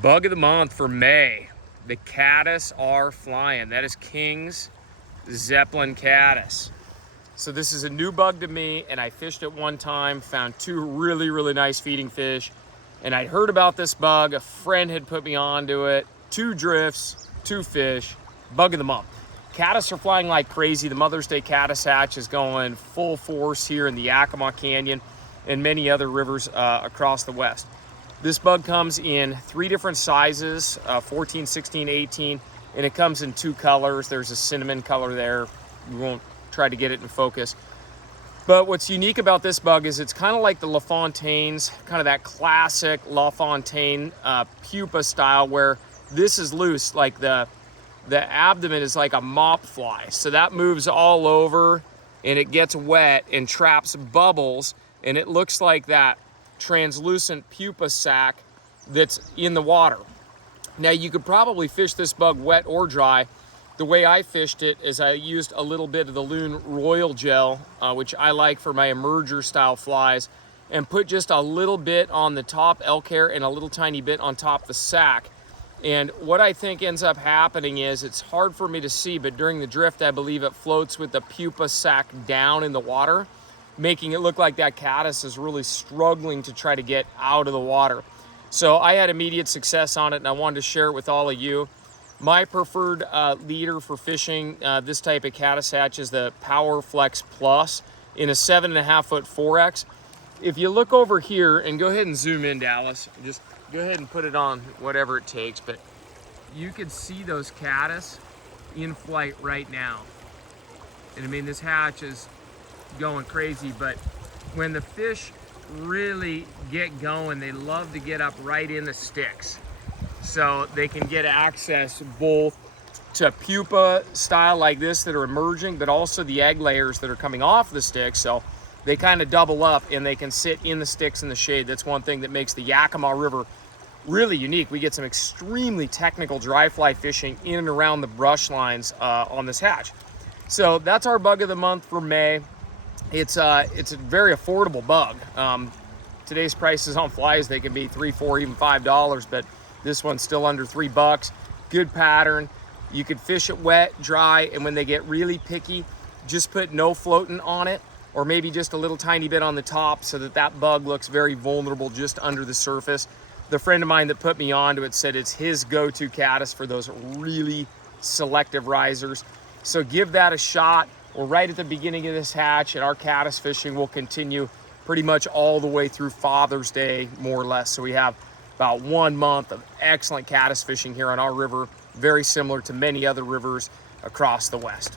Bug of the month for May. The Caddis are flying. That is King's Zeppelin Caddis. So this is a new bug to me, and I fished it one time, found two really nice feeding fish. And I heard about this bug. A friend had put me onto it. 2 drifts, 2 fish. Bug of the month. Caddis are flying like crazy. The Mother's Day caddis hatch is going full force here in the Yakima Canyon and many other rivers across the West. This bug comes in 3 different sizes, 14, 16, 18, and it comes in 2 colors. There's a cinnamon color there. We won't try to get it in focus. But what's unique about this bug is it's kind of like the LaFontaine's, kind of that classic LaFontaine pupa style, where this is loose, like the abdomen is like a mop fly. So that moves all over and it gets wet and traps bubbles, and it looks like that translucent pupa sac that's in the water. Now you could probably fish this bug wet or dry. The way I fished it is I used a little bit of the Loon Royal Gel, which I like for my emerger style flies, and put just a little bit on the top elk hair and a little tiny bit on top the sac. And what I think ends up happening is, it's hard for me to see, but during the drift I believe it floats with the pupa sac down in the water, making it look like that caddis is really struggling to try to get out of the water. So I had immediate success on it, and I wanted to share it with all of you. My preferred leader for fishing this type of caddis hatch is the Power Flex Plus in a 7.5 foot 4X. If you look over here, and go ahead and zoom in, Dallas, just go ahead and put it on whatever it takes, but you can see those caddis in flight right now. And I mean, this hatch is going crazy, but when the fish really get going, they love to get up right in the sticks. So they can get access both to pupa style like this that are emerging, but also the egg layers that are coming off the sticks. So they kind of double up and they can sit in the sticks in the shade. That's one thing that makes the Yakima River really unique. We get some extremely technical dry fly fishing in and around the brush lines on this hatch. So that's our bug of the month for May. It's a very affordable bug. Today's prices on flies, they can be $3, $4, even $5, but this one's still under $3. Good pattern. You could fish it wet, dry, and when they get really picky, just put no floating on it, or maybe just a little tiny bit on the top, so that that bug looks very vulnerable just under the surface. The friend of mine that put me onto it said it's his go-to caddis for those really selective risers. So give that a shot. We're right at the beginning of this hatch, and our caddis fishing will continue pretty much all the way through Father's Day, more or less. So we have about 1 month of excellent caddis fishing here on our river, very similar to many other rivers across the West.